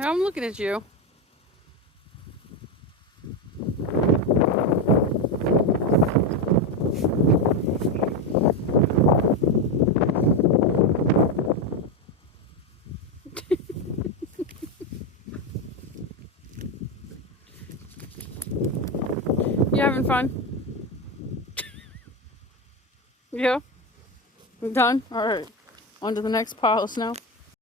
I'm looking at you. You having fun? Yeah? Done? Alright. On to the next pile of snow.